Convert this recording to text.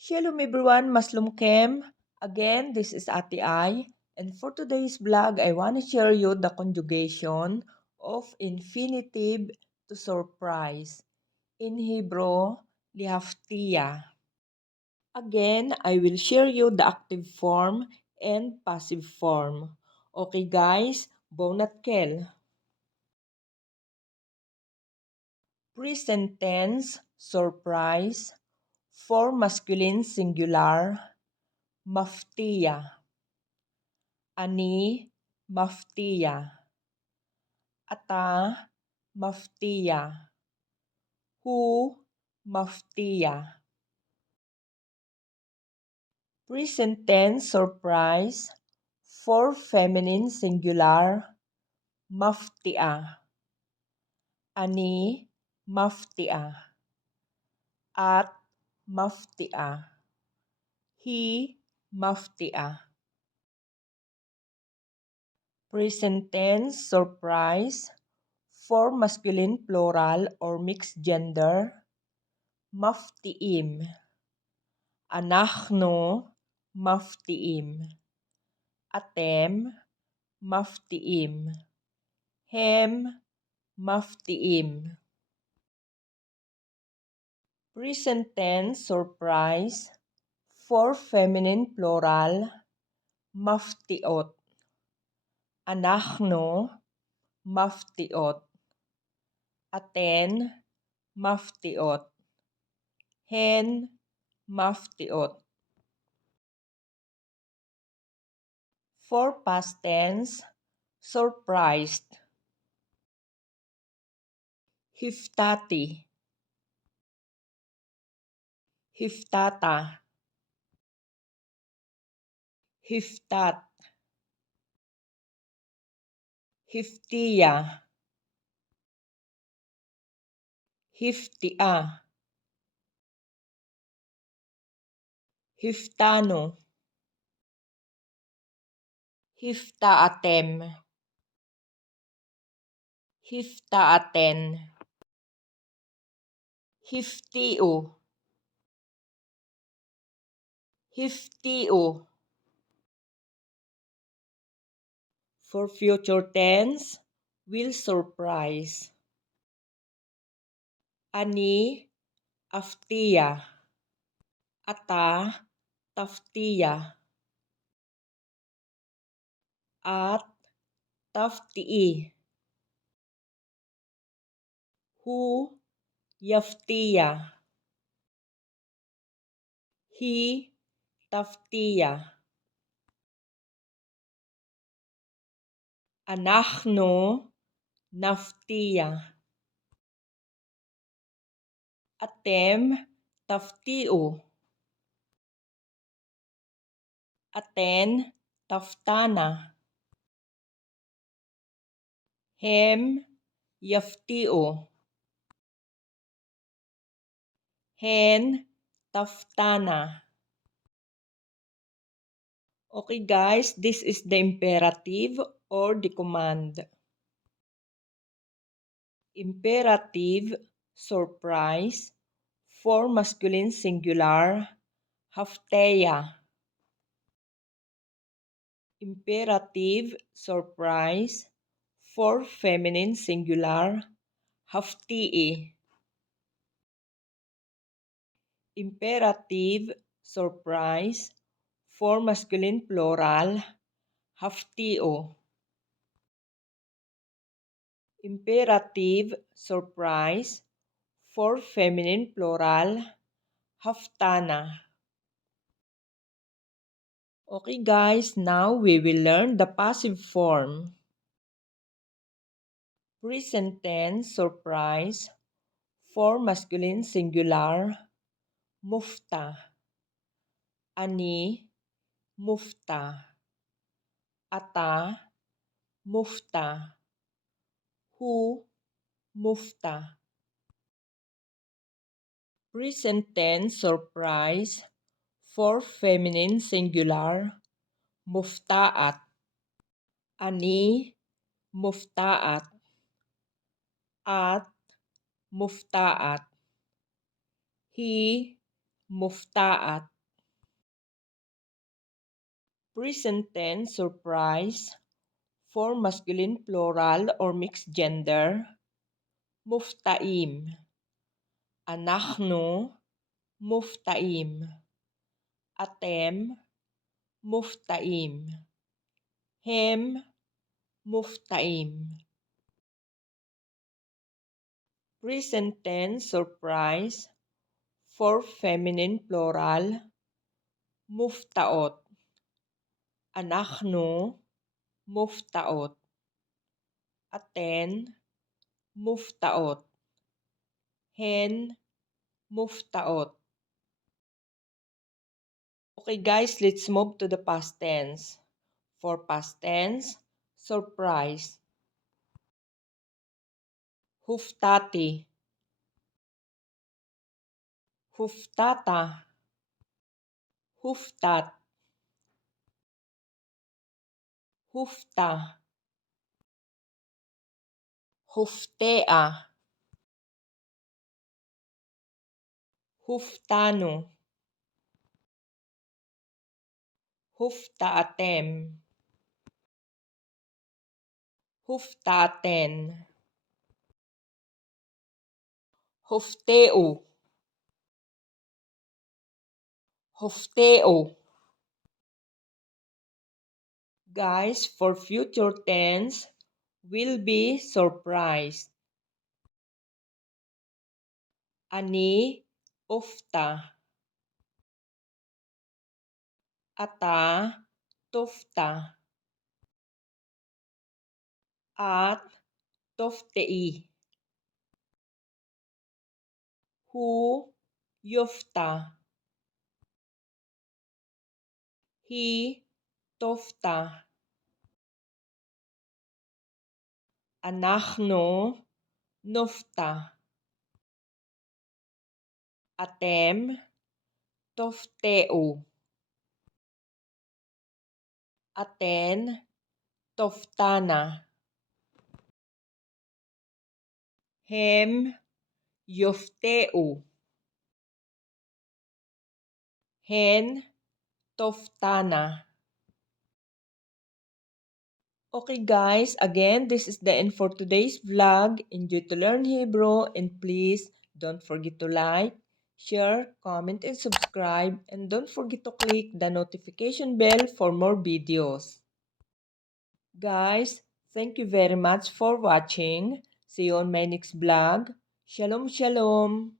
Shalom everyone, Maslum Again, this is Ate Ai. And for today's vlog, I want to share you the conjugation of infinitive to surprise. In Hebrew, Lehaftia. Again, I will share you the active form and passive form. Okay guys, bonat kel. Present tense, surprise. For masculine singular, maftiya. Ani maftiya. Ata maftiya. Hu maftiya. Present tense surprise for feminine singular maftia. Ani maftia. At maftia. He maftia. Present tense surprise for masculine plural or mixed gender maftiim. אנחנו מפתיעים. אתם מפתיעים. הם מפתיעים. Present tense surprise for feminine plural מפתיעות. אנחנו מפתיעות. אתן מפתיעות. הן מפתיעות. For past tense, surprised. Hiftati. Hiftata. Hiftat. Hiftiya. Hiftia. Hiftano. Hiftaatem. Hiftaaten. Hiftiu. Hiftiu. For future tense, will surprise. Ani aftiya. Ata taftiya. At taftii. Hu yaftiya. Hi taftiya. אנחנו נפתיע. אתם תפתיעו. אתן תפתענה. הם יפתיעו. הן תפתענה. Okay guys, this is the imperative or the command. Imperative, surprise, for masculine singular, hafteya. Imperative, surprise, for feminine singular, haftii. Imperative, surprise, for masculine plural, haftio. Imperative, surprise, for feminine plural, haftana. Okay guys, now we will learn the passive form. Present tense, surprise, for masculine singular, mufta. Ani, mufta. Ata, mufta. Hu, mufta. Present tense surprise for feminine singular, muftaat. Ani, muftaat. At, muftaat. He, muftaat. Present tense surprise for masculine plural or mixed gender, muftaim. Anachnu, muftaim. Atem, muftaim. Hem, muftaim. Present tense surprise for feminine plural, muftaot. Anachnu, muftaot. Aten, muftaot. Hen, muftaot. Okay guys, let's move to the past tense. For past tense, surprise. Huftati. Huftata. Huftat. Hufta. Huftea. Huftano. Huftaatem. Huftaaten. Hufteo. Hufteo. Guys, for future tense, will be surprised. Ani, ufta. Ata, tufta. At, toftei. Hu, yufta. Hi, tofta. Anachno, nofta. Atem, tofteo. Aten, toftana. Hem, yofteo. Hen, toftana. Okay guys, again, this is the end for today's vlog. Enjoy to learn Hebrew and please don't forget to like, share, comment, and subscribe. And don't forget to click the notification bell for more videos. Guys, thank you very much for watching. See you on my next vlog. Shalom, shalom.